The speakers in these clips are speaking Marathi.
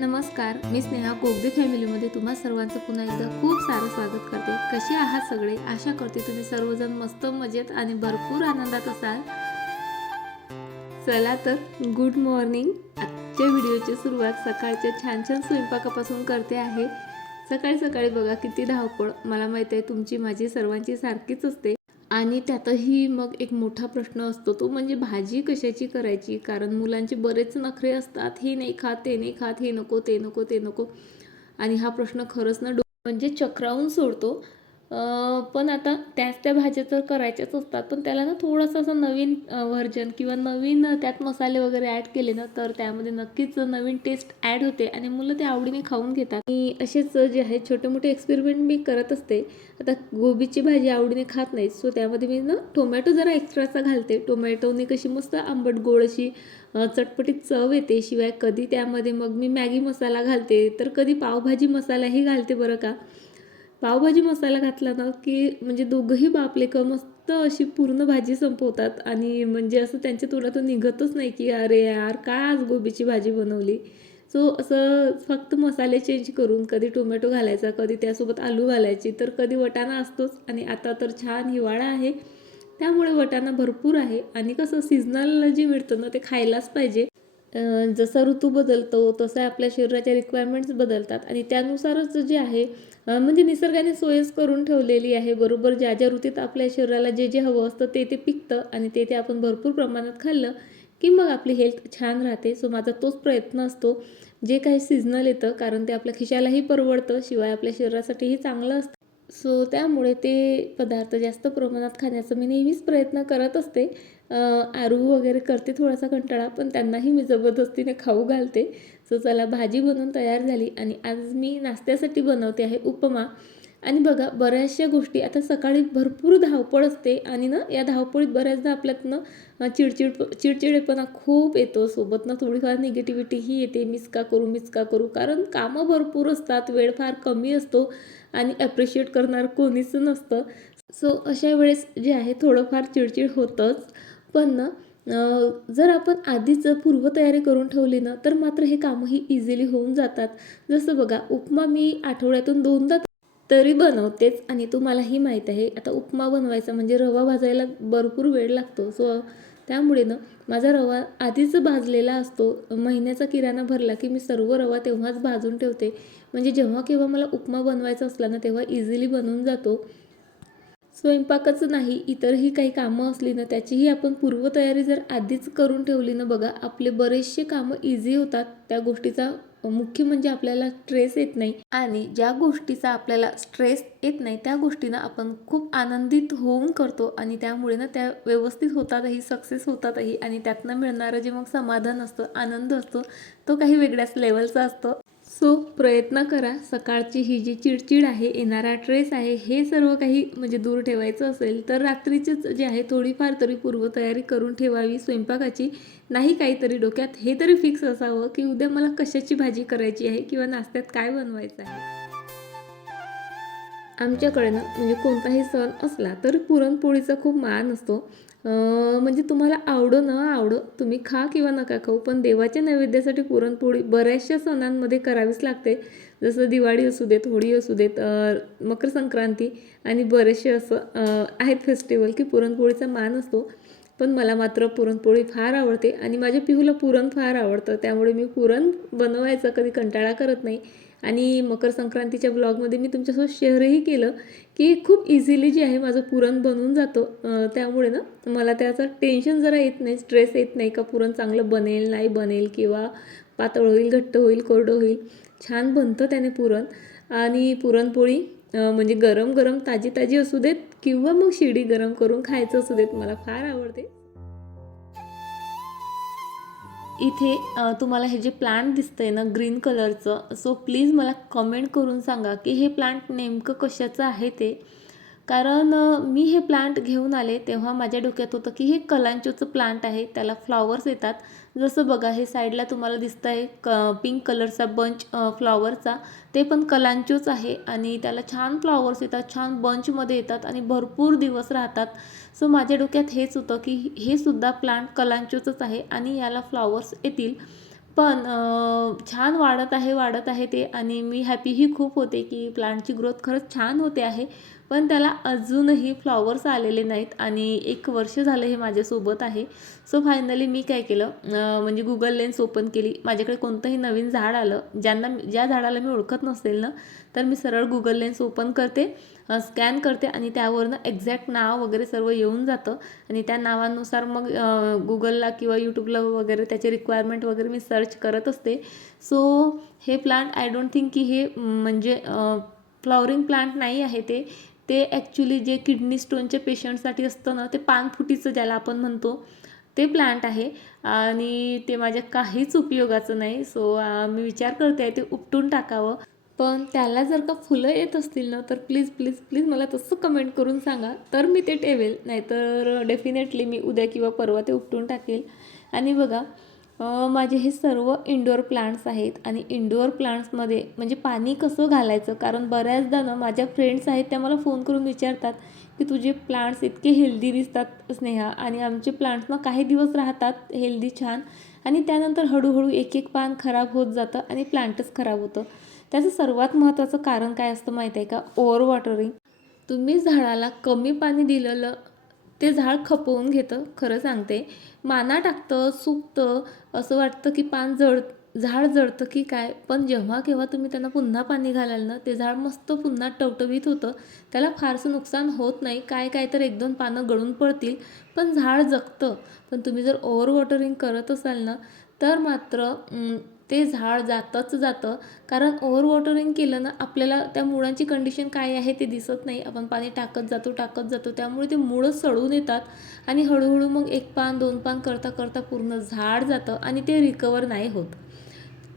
नमस्कार मी स्नेहा कोगदे फॅमिलीमध्ये तुम्हा सर्वांचं पुन्हा एकदा खूप सारं स्वागत करते. कसे आहात सगळे? आशा करते तुम्ही सर्वजण मस्त मजेत आणि भरपूर आनंदात असाल. चला तर गुड मॉर्निंग आजच्या व्हिडिओची सुरुवात सकाळच्या छान छान स्वयंपाकापासून करते आहे. सकाळी सकाळी बघा किती धावपळ. मला माहिती आहे तुमची माझी सर्वांची सारखीच असते. आणि त्यातही मग एक मोठा प्रश्न असतो तो म्हणजे भाजी कशाची करायची? कारण मुलांचे बरेच नखरे असतात हे नाही खात ते नाही खात हे नको ते नको ते नको. आणि हा प्रश्न खरंच ना डो म्हणजे चक्रावून सोडतो. पण आता त्याच त्या भाज्या तर करायच्याच असतात पण त्याला ना थोडंसं असं नवीन व्हर्जन किंवा नवीन त्यात मसाले वगैरे ॲड केले ना तर त्यामध्ये नक्कीच नवीन टेस्ट ॲड होते आणि मुलं ते आवडीने खाऊन घेतात. आणि असेच जे आहे छोटे मोठे एक्सपेरिमेंट मी करत असते. आता गोबीची भाजी आवडीने खात नाही सो त्यामध्ये मी ना टोमॅटो जरा एक्स्ट्राचा घालते. टोमॅटोनी कशी मस्त आंबट गोड अशी चटपटीत चव येते शिवाय कधी त्यामध्ये मग मी मॅगी मसाला घालते तर कधी पावभाजी मसालाही घालते बरं का. पावभाजी मसाला घातला ना की म्हणजे दोघंही बापले का मस्त अशी पूर्ण भाजी संपवतात. आणि म्हणजे असं त्यांच्या तोंडातून निघतच नाही की अरे यार काय आज गोबीची भाजी बनवली? सो असं फक्त मसाले चेंज करून कधी टोमॅटो घालायचा कधी त्यासोबत आलू घालायची तर कधी वटाणा असतोच. आणि आता तर छान हिवाळा आहे त्यामुळे वटाणा भरपूर आहे. आणि कसं सीझनल जे मिळतं ना ते खायलाच पाहिजे. जसा ऋतू बदलतो तसं आपल्या शरीराच्या रिक्वायरमेंट्स बदलतात. आणि त्यानुसारच जे आहे म्हणजे निसर्गाने सोयच करून ठेवलेली आहे बरोबर ज्या ज्या ऋतूत आपल्या शरीराला जे जे हवं असतं ते ते पिकतं आणि ते ते आपण भरपूर प्रमाणात खाल्लं की मग आपली हेल्थ छान राहते. सो माझा तोच प्रयत्न असतो. जे काही सीझनल येतं कारण ते आपल्या खिशालाही परवडतं शिवाय आपल्या शरीरासाठीही चांगलं असतं. सो त्यामुळे ते पदार्थ जास्त प्रमाणात खाण्याचा मी नेहमीच प्रयत्न करत असते. आरू वगैरे करते थोडासा कंटाळा पण त्यांनाही मी जबरदस्तीने खाऊ घालते. सो चला भाजी बनवून तयार झाली आणि आज मी नाश्त्यासाठी बनवते आहे उपमा. आणि बघा बऱ्याचशा गोष्टी आता सकाळी भरपूर धावपळ असते आणि ना या धावपळीत बऱ्याचदा आपल्यातनं चिडचिड चिडचिडेपणा खूप येतो. सोबत ना थोडीफार निगेटिव्हिटीही येते. मिस का करू मिस का करू. कारण कामं भरपूर असतात वेळ फार कमी असतो आणि ॲप्रिशिएट करणार कोणीच नसतं. सो अशा वेळेस जे आहे थोडंफार चिडचिड होतंच. पण ना जर आपण आधीच पूर्वतयारी करून ठेवली ना तर मात्र हे कामंही इझिली होऊन जातात. जसं बघा उपमा मी आठवड्यातून दोनदा तरी बनवतेच आणि तुम्हालाही माहीत आहे आता उपमा बनवायचा म्हणजे रवा भाजायला भरपूर वेळ लागतो. सो त्यामुळे ना माझा रवा आधीच भाजलेला असतो. महिन्याचा किराणा भरला की मी सर्व रवा तेव्हाच भाजून ठेवते. म्हणजे जेव्हा केव्हा मला उपमा बनवायचा असला ना तेव्हा इझिली बनून जातो. स्वयंपाकच नाही इतरही काही कामं असली ना त्याचीही आपण पूर्वतयारी जर आधीच करून ठेवली ना बघा आपले बरेचसे कामं इझी होतात त्या गोष्टीचा मुख्य म्हणजे आपल्याला स्ट्रेस येत नाही. आणि ज्या गोष्टीचा आपल्याला स्ट्रेस येत नाही त्या गोष्टींना आपण खूप आनंदित होऊन करतो. आणि त्यामुळे ना त्या व्यवस्थित होतातही सक्सेस होतातही. आणि त्यातनं मिळणारं जे मग समाधान असतं आनंद असतो तो काही वेगळ्याच लेवलचा असतो. सो प्रयत्न करा. सकाळची ही जी चिडचिड आहे येणारा ट्रेस आहे हे सर्व काही म्हणजे दूर ठेवायचं असेल तर रात्रीचीच जे आहे थोडीफार तरी पूर्वतयारी करून ठेवावी स्वयंपाकाची. नाही काहीतरी डोक्यात हे तरी फिक्स असावं की उद्या मला कशाची भाजी करायची आहे किंवा नाश्त्यात काय बनवायचं आहे. आमच्याकडे ना म्हणजे कोणताही सण असला तर पुरणपोळीचा खूप मान असतो. म्हणजे तुम्हाला आवडो न आवडो तुम्ही खा किंवा नका खाऊ पण देवाच्या नैवेद्यासाठी पुरणपोळी बऱ्याचशा सणांमध्ये करावीच लागते. जसं दिवाळी असू देत होळी असू देत मकर संक्रांती आणि बरेचसे असं आहेत फेस्टिवल की पुरणपोळीचा मान असतो. पण मला मात्र पुरणपोळी फार आवडते आणि माझ्या पिहूला पुरण फार आवडतं. त्यामुळे मी पुरण बनवायचा कधी कंटाळा करत नाही. आणि मकर संक्रांतीच्या ब्लॉगमध्ये मी तुमच्यासोबत शेअरही केलं की खूप इझिली जे आहे माझं पुरण बनून जातं. त्यामुळे ना मला त्याचं टेन्शन जरा येत नाही स्ट्रेस येत नाही का पुरण चांगलं बनेल नाही बनेल किंवा पातळ होईल घट्ट होईल कोरडं होईल. छान बनतं त्याने पुरण. आणि पुरणपोळी म्हणजे गरम गरम ताजी ताजी असू देत किंवा मग शिडी गरम करून खायचं असू देत मला फार आवडते. इथे तुम्हाला हे जे प्लांट दिसतंय ना ग्रीन कलरचं सो प्लीज मला कमेंट करून सांगा की हे प्लांट नेमकं कशाचं आहे ते. कारण मी हे प्लांट घेऊन आले तेव्हा माझ्या डोक्यात होतं की हे कलांचोचं प्लांट आहे त्याला फ्लॉवर्स येतात. जसं बघा हे साईडला तुम्हाला दिसतं आहे क पिंक कलरचा बंच फ्लॉवरचा ते पण कलांचोच आहे आणि त्याला छान फ्लॉवर्स येतात छान बंचमध्ये येतात आणि भरपूर दिवस राहतात. सो माझ्या डोक्यात हेच होतं की हे सुद्धा प्लांट कलांचोचंच आहे आणि याला फ्लॉवर्स येतील. पण छान वाढत आहे वाढत आहे ते आणि मी हॅपीही खूप होते की प्लांटची ग्रोथ खरंच छान होते आहे. पण त्याला अजूनही फ्लॉवर्स आलेले नाहीत आणि एक वर्ष झालं हे माझ्यासोबत आहे. सो फायनली मी काय केलं म्हणजे गुगल लेन्स ओपन केली. माझ्याकडे कोणतंही नवीन झाड आलं ज्यांना ज्या झाडाला मी ओळखत नसेल ना तर मी सरळ गुगल लेन्स ओपन करते. स्कॅन करते आणि त्यावरनं एक्झॅक्ट नाव वगैरे सर्व येऊन जातं. आणि त्या नावानुसार मग गुगलला किंवा यूट्यूबला वगैरे त्याचे रिक्वायरमेंट वगैरे मी सर्च करत असते. सो हे प्लांट आय डोंट थिंक की हे म्हणजे फ्लॉवरिंग प्लांट नाही आहे ते. ते ॲक्च्युली जे किडनी स्टोनच्या पेशंटसाठी असतं ना ते पानफुटीचं ज्याला आपण म्हणतो ते प्लांट आहे. आणि ते माझ्या काहीच उपयोगाचं नाही. सो मी विचार करते आहे ते उपटून टाकावं. पण त्याला जर का फुलं येत असतील ना तर प्लीज प्लीज प्लीज मला तसं कमेंट करून सांगा. तर मी ते ठेवेल. नाहीतर डेफिनेटली मी उद्या किंवा परवा ते उपटून टाकेल. आणि बघा माझे हे सर्व इंडोअर प्लांट्स आहेत आणि इंडोअर प्लांट्समध्ये म्हणजे पाणी कसं घालायचं? कारण बऱ्याचदा ना माझ्या फ्रेंड्स आहेत त्या मला फोन करून विचारतात की तुझे प्लांट्स इतके हेल्दी दिसतात स्नेहा. आणि आमचे प्लांट्स ना काही दिवस राहतात हेल्दी छान. आणि त्यानंतर हळूहळू एक एक पान खराब होत जातं आणि प्लांटच खराब होतं. त्याचं सर्वात महत्त्वाचं कारण काय असतं माहीत आहे का? ओव्हर वॉटरिंग तुम्ही झाडाला कमी पाणी दिलेलं ते झाड खपवून घेतं खरं सांगते. माना टाकतं सुकतं असं वाटतं की पान जळ झाड जळतं की काय? पण जेव्हा केव्हा तुम्ही त्यांना पुन्हा पाणी घालाल ना ते झाड मस्त पुन्हा टवटवीत होतं. त्याला फारसं नुकसान होत नाही. काय काय तर एक दोन पानं गळून पडतील. पण झाड जगतं. पण तुम्ही जर ओव्हर वॉटरिंग करत असाल ना तर मात्र ते झाड जातंच जातं. कारण ओव्हर वॉटरिंग केलं ना आपल्याला त्या मुळांची कंडिशन काय आहे ते दिसत नाही. आपण पाणी टाकत जातो टाकत जातो. त्यामुळे ते मुळं सडून येतात. आणि हळूहळू मग एक पान दोन पान करता करता पूर्ण झाड जातं आणि ते रिकवर नाही होत.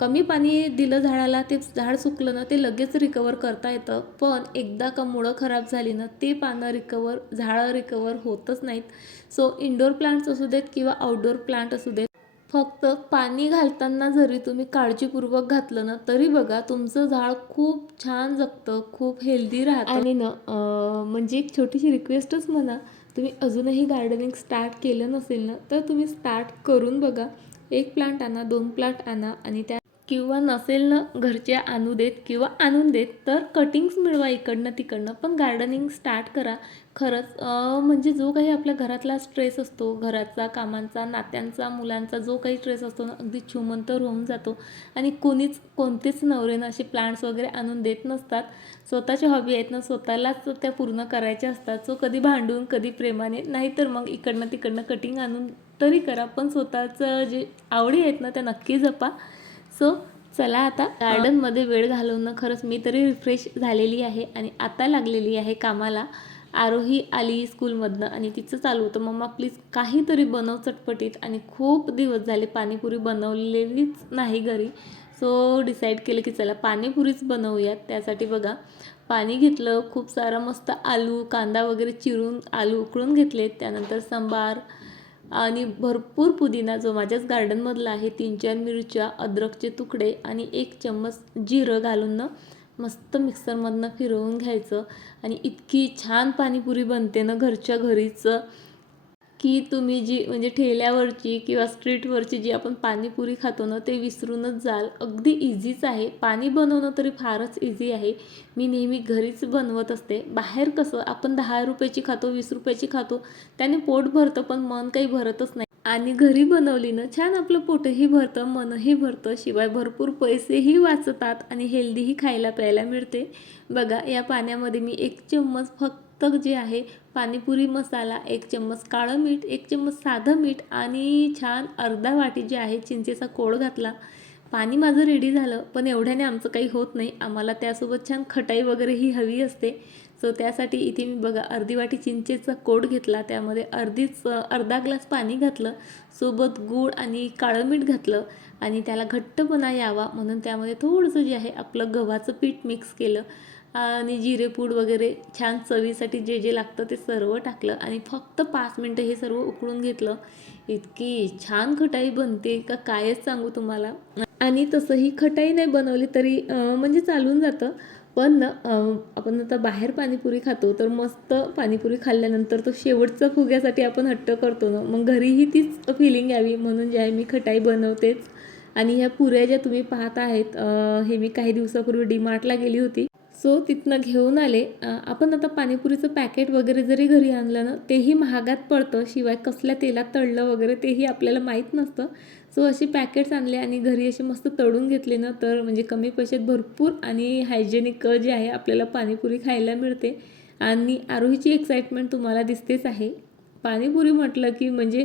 कमी पाणी दिलं झाडाला ते झाड सुकलं ना ते लगेच रिकवर करता येतं. पण एकदा का मुळं खराब झाली ना ते पानं रिकवर झाडं रिकवर होतच नाहीत. सो इंडोर प्लांट्स असू देत किंवा आउटडोर प्लांट असू देत फक्त पाणी घालताना जरी तुम्ही काळजीपूर्वक घातलं ना तरी बघा तुमचं झाड खूप छान जगतं खूप हेल्दी राहतं. आणि ना म्हणजे एक छोटीशी रिक्वेस्टच म्हणा तुम्ही अजूनही गार्डनिंग स्टार्ट केलं नसेल ना तर तुम्ही स्टार्ट करून बघा. एक प्लांट आणा दोन प्लांट आणा आणि त्या किंवा नसेल ना घरच्या आणू देत किंवा आणून देत तर कटिंग्स मिळवा इकडनं तिकडनं. पण गार्डनिंग स्टार्ट करा. खरंच म्हणजे जो काही आपल्या घरातला स्ट्रेस असतो घराचा कामांचा नात्यांचा मुलांचा जो काही स्ट्रेस असतो ना अगदी छुमंतर होऊन जातो. आणि कोणीच कोणतेच नवरेनं असे प्लांट्स वगैरे आणून देत नसतात. स्वतःच्या हॉबी आहेत ना स्वतःलाच त्या पूर्ण करायच्या असतात. सो कधी भांडून कधी प्रेमाने नाहीतर मग इकडनं तिकडनं कटिंग आणून तरी करा. पण स्वतःचं जे आवडी आहेत ना त्या नक्की जपा. सो चला आता गार्डनमध्ये वेळ घालवणं. खरंच मी तरी रिफ्रेश झालेली आहे आणि आता लागलेली आहे कामाला. आरोही आली स्कूलमधनं आणि तिचं चालू होतं. मम्मा प्लीज काहीतरी बनव चटपटीत. आणि खूप दिवस झाले पाणीपुरी बनवलेलीच नाही घरी. सो डिसाईड केलं की चला पाणीपुरीच बनवूयात. त्यासाठी बघा पाणी घेतलं खूप सारा मस्त आलू कांदा वगैरे चिरून आलू उकळून घेतले त्यानंतर सांबार आणि भरपूर पुदिना जो माझ्याच गार्डनमधला आहे तीन चार मिरच्या अद्रकचे तुकडे आणि एक चम्मच जिरं घालून ना मस्त मिक्सरमधनं फिरवून घ्यायचं. आणि इतकी छान पाणीपुरी बनते ना घरच्या घरीच. की तुम्ही जी म्हणजे ठेल्यावरची किंवा स्ट्रीटवरची जी आपण पाणीपुरी खातो ना ते विसरूनच जाल. अगदी इझीच आहे. पाणी बनवणं तरी फारच इझी आहे. मी नेहमी घरीच बनवत असते. बाहेर कसं आपण दहा रुपयाची खातो वीस रुपयाची खातो त्याने पोट भरतं पण मन काही भरतच नाही. आणि घरी बनवली ना छान आपलं पोटही भरतं मनही भरतं शिवाय भरपूर पैसेही वाचतात आणि हेल्दीही खायला प्यायला मिळते. बघा या पाण्यामध्ये मी एक चम्मच फक्त जे आहे पाणीपुरी मसाला एक चम्मच काळं मीठ एक चम्मच साधं मीठ आणि छान अर्धा वाटी जे आहे चिंचेचा कोळ घातला. पाणी माझं रेडी झालं पण एवढ्याने आमचं काही होत नाही. आम्हाला त्यासोबत छान खटाई वगैरे ही हवी असते. सो त्यासाठी इथे मी बघा अर्धी वाटी चिंचेचा कोड घेतला. त्यामध्ये अर्धीच अर्धा ग्लास पाणी घातलं. सोबत गूळ आणि काळं मीठ घातलं आणि त्याला घट्टपणा यावा म्हणून त्यामध्ये थोडंसं जे आहे आपलं गव्हाचं पीठ मिक्स केलं. आणि जिरेपूड वगैरे छान चवीसाठी जे जे लागतं ते सर्व टाकलं आणि फक्त पाच मिनटं हे सर्व उकळून घेतलं. इतकी छान खटाई बनते का कायच सांगू तुम्हाला. आणि तसंही खटाई नाही बनवली तरी म्हणजे चालून जातं. पण ना आपण आता बाहेर पाणीपुरी खातो तर मस्त पाणीपुरी खाल्ल्यानंतर तो शेवटचा फुग्यासाठी आपण हट्ट करतो ना. मग घरीही तीच फिलिंग यावी म्हणून जे आहे मी खटाई बनवतेच. आणि ह्या पुऱ्या ज्या तुम्ही पाहत आहेत हे मी काही दिवसापूर्वी डीमार्टला गेली होती. सो तिथनं घेऊन आले. आपण आता पाणीपुरीचं पॅकेट वगैरे जरी घरी आणलं ना तेही महागात पडतं. शिवाय कसल्या तेलात तळलं वगैरे तेही आपल्याला माहीत नसतं. सो अशी पॅकेट्स आणले आणि घरी असे मस्त तळून घेतले ना तर म्हणजे कमी पैशात भरपूर आणि हायजेनिक जे आहे आपल्याला पाणीपुरी खायला मिळते. आणि आरोहीची एक्साइटमेंट तुम्हाला दिसतेच आहे. पाणीपुरी म्हटलं की म्हणजे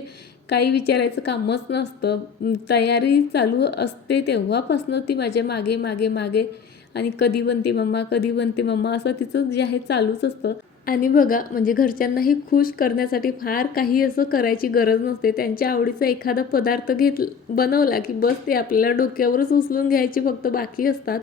काही विचारायचं कामच नसतं. तयारी चालू असते तेव्हापासनं ती माझ्या मागे मागे मागे आणि कधी बनते मम्मा कधी बनते मम्मा असं तिचं जे आहे चालूच असतं. आणि बघा म्हणजे घरच्यांनाही खुश करण्यासाठी फार काही असं करायची गरज नसते. त्यांच्या आवडीचा एखादा पदार्थ घेत बनवला की बस ते आपल्याला डोक्यावरच उचलून घ्यायचे फक्त बाकी असतात.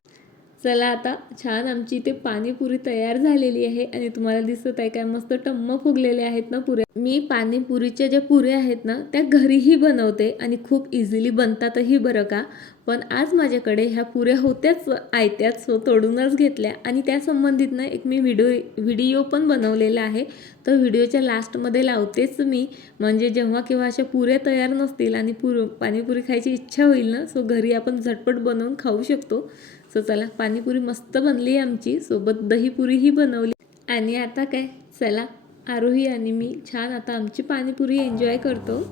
चला आता छान आमची इथे पाणीपुरी तयार झालेली आहे आणि तुम्हाला दिसत आहे काय मस्त टम्म फुगलेले आहेत ना पुऱ्या. मी पाणीपुरीच्या ज्या पुऱ्या आहेत ना त्या घरीही बनवते आणि खूप इझिली बनतातही बरं का. पण आज माझ्याकडे ह्या पुऱ्या होत्याच आयत्याच सो तोडूनच घेतल्या. आणि त्या संबंधित ना एक मी व्हिडिओ व्हिडिओ पण बनवलेला आहे. तर व्हिडिओच्या लास्टमध्ये लावतेच मी. म्हणजे जेव्हा केव्हा अशा पुऱ्या तयार नसतील आणि पुर पाणीपुरी खायची इच्छा होईल ना सो घरी आपण झटपट बनवून खाऊ शकतो. सो चला पाणीपुरी मस्त बनली आमची. सोबत दहीपुरीही बनवली. आणि आता काय? चला आरोही आणि मी छान आता आमची पाणीपुरी एन्जॉय करतो.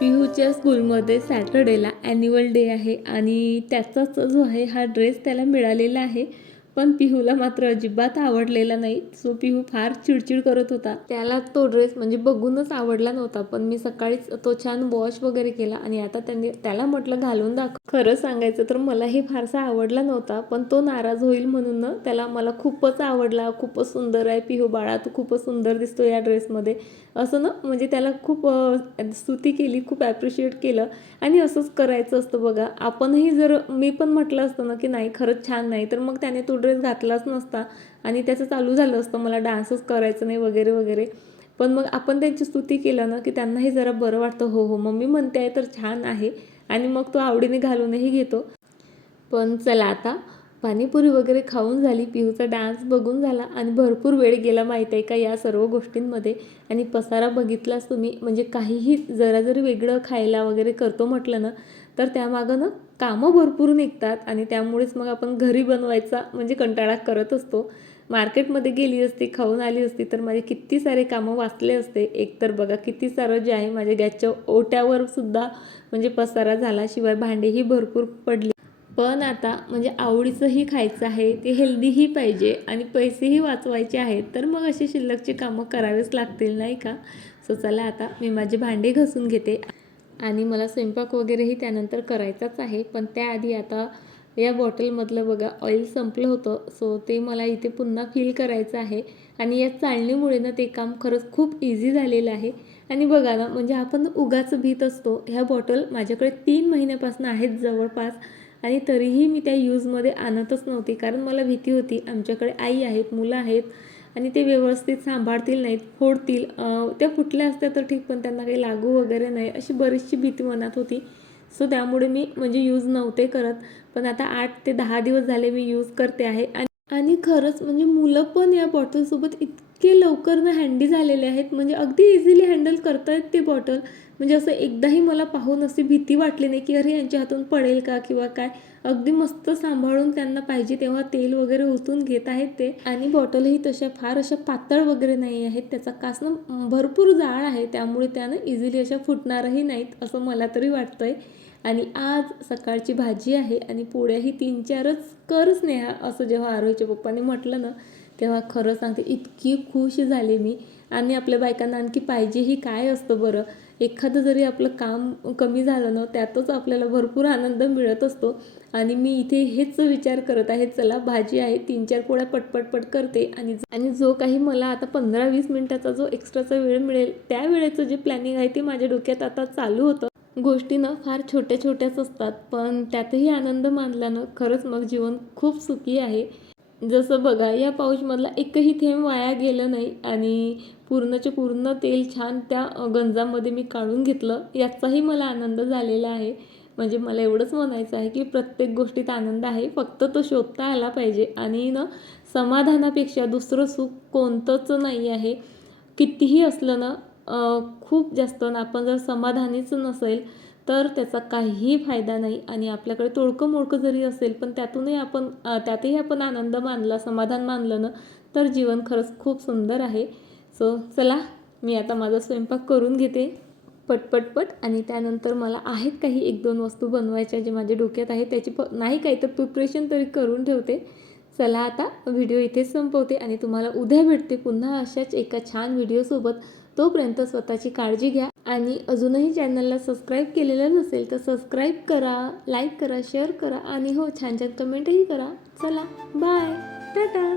पिहूच्या स्कूलमध्ये सॅटर्डेला ॲन्युअल डे आहे आणि त्याचाच जो आहे हा ड्रेस त्याला मिळालेला आहे. पण पिहूला मात्र अजिबात आवडलेला नाही. सो पिहू फार चिडचिड करत होता. त्याला तो ड्रेस म्हणजे बघूनच आवडला नव्हता. पण मी सकाळीच तो छान वॉश वगैरे केला आणि आता त्यांनी त्याला म्हटलं घालून दाखव. खरं सांगायचं तर मलाही फारसा आवडला नव्हता. पण तो नाराज होईल म्हणून ना त्याला मला खूपच आवडला. खूपच सुंदर आहे पिहू बाळा. तू खूपच सुंदर दिसतो या ड्रेसमध्ये असं ना म्हणजे त्याला खूप स्तुती केली खूप ॲप्रिशिएट केलं. आणि असंच करायचं असतं बघा. आपणही जर मी पण म्हटलं असतं ना की नाही खरंच छान नाही. तर मग त्याने तो ड्रेस घातलाच नसता. आणि त्याचं चालू झालं असतं. मला डान्सच करायचं नाही वगैरे वगैरे. पण मग आपण त्यांची स्तुती केलं ना की त्यांनाही जरा बरं वाटतं. हो हो मम्मी म्हणते आहे तर छान आहे. आणि मग तो आवडीने घालूनही घेतो. पण चला आता पाणीपुरी वगैरे खाऊन झाली. पिहूचा डान्स बघून झाला. आणि भरपूर वेळ गेला माहीत आहे का या सर्व गोष्टींमध्ये. आणि पसारा बघितलाच तुम्ही. म्हणजे काहीही जरा जरी वेगळं खायला वगैरे करतो म्हटलं ना तर त्यामागं ना कामं भरपूर निघतात आणि त्यामुळेच मग आपण घरी बनवायचा म्हणजे कंटाळा करत असतो. मार्केटमध्ये गेली असती खाऊन आली असती तर माझे किती सारे कामं वाचले असते. एकतर बघा किती सारं जे आहे माझ्या गॅसच्या ओट्यावर सुद्धा म्हणजे पसारा झाला शिवाय भांडेही भरपूर पडली. पण आता म्हणजे आवडीचंही खायचं आहे ते हेल्दीही पाहिजे आणि पैसेही वाचवायचे आहेत तर मग अशी शिल्लकचे कामं करावेच लागतील नाही का? सो चला आता मी माझे भांडे घासून घेते. आणि मला स्वयंपाक वगैरेही त्यानंतर करायचाच आहे. पण त्याआधी आता या बॉटलमधलं बघा ऑइल संपलं होतं. सो ते मला इथे पुन्हा फिल करायचं आहे. आणि या चालणीमुळे ना ते काम खरंच खूप इझी झालेलं आहे. आणि बघा ना म्हणजे आपण उगाच भीत असतो. ह्या बॉटल माझ्याकडे तीन महिन्यापासून आहेत जवळपास. आणि तरीही मी त्या यूजमध्ये आणतच नव्हती. कारण मला भीती होती. आमच्याकडे आई आहेत मुलं आहेत. आणि ते व्यवस्थित सांभाळतील नाहीत फोडतील. त्या फुटल्या असत्या तर ठीक पण त्यांना काही लागू वगैरे नाही अशी बरीचशी भीती मनात होती. सो त्यामुळे मी म्हणजे यूज नव्हते करत पण आता आठ ते दहा दिवस झाले मी यूज करते आहे. आणि आणि खरंच म्हणजे मुलं पण या बॉटलसोबत इतके लवकर ना हँडी झालेले आहेत. म्हणजे अगदी इझिली हँडल करतायत ते बॉटल म्हणजे असं एकदाही मला पाहून अशी भीती वाटली नाही की अरे यांच्या हातून पडेल का किंवा काय. अगदी मस्त सांभाळून त्यांना पाहिजे तेव्हा तेल वगैरे ओतून घेत आहेत ते. आणि बॉटलही तशा फार अशा पातळ वगैरे नाही आहेत. त्याचा कासनं भरपूर जाळ आहे. त्यामुळे त्यानं इझिली अशा फुटणारही नाहीत असं मला तरी वाटतंय. आणि आज सकाळची भाजी आहे आणि पोळ्याही तीन चारच कर स्नेहा असं जेव्हा आरोहीच्या पप्पाने म्हटलं ना तेव्हा खरं सांगते इतकी खुश झाले मी. आणि आपल्या बायकांना आणखी पाहिजेही काय असतं बरं? एखादं जरी आपलं काम कमी झालं ना त्यातच आपल्याला भरपूर आनंद मिळत असतो. आणि मी इथे हेच विचार करत आहे चला भाजी आहे तीन चार पोळ्या पटपटपट करते. आणि आणि जो काही मला आता पंधरा वीस मिनटाचा जो एक्स्ट्राचा वेळ मिळेल त्या वेळेचं जे प्लॅनिंग आहे ते माझ्या डोक्यात आता चालू होतं. गोष्टी ना फार छोट्या छोट्याच असतात पण त्यातही आनंद मानल्यानं खरंच मग जीवन खूप सुखी आहे. जसं बघा या पाऊचमधला एकही थेंब वाया गेलं नाही आणि पूर्णचे पूर्ण तेल छान त्या गंजामध्ये मी काढून घेतलं याचाही मला आनंद झालेला आहे. म्हणजे मला एवढंच म्हणायचं आहे की प्रत्येक गोष्टीत आनंद आहे फक्त तो शोधता आला पाहिजे आणि ना समाधानापेक्षा दुसरं सुख कोणतंच नाही आहे. कितीही असलं ना खूप जास्त ना आपण जर समाधानीच नसेल तर त्याचा काहीही फायदा नाही आणि आपल्याकडे तोडकं मोडकं जरी असेल पण त्यातूनही आपण त्यातही आपण आनंद मानला समाधान मानलं ना तर जीवन खरंच खूप सुंदर आहे. सो चला मी आता माझा स्वयंपाक करून घेते पटपटपट आणि त्यानंतर मला आहेत काही एक दोन वस्तू बनवायच्या जे माझ्या डोक्यात आहे त्याची प नाही काही तर प्रिपरेशन तरी करून ठेवते. चला आता व्हिडिओ इथेच संपवते आणि तुम्हाला उद्या भेटते पुन्हा अशाच एका छान व्हिडिओसोबत. तोपर्यंत स्वतःची काळजी घ्या आणि अजूनही चॅनलला सबस्क्राईब केलेलं नसेल तर सबस्क्राईब करा लाईक करा शेअर करा आणि हो छान छान कमेंटही करा. चला बाय. टाटा.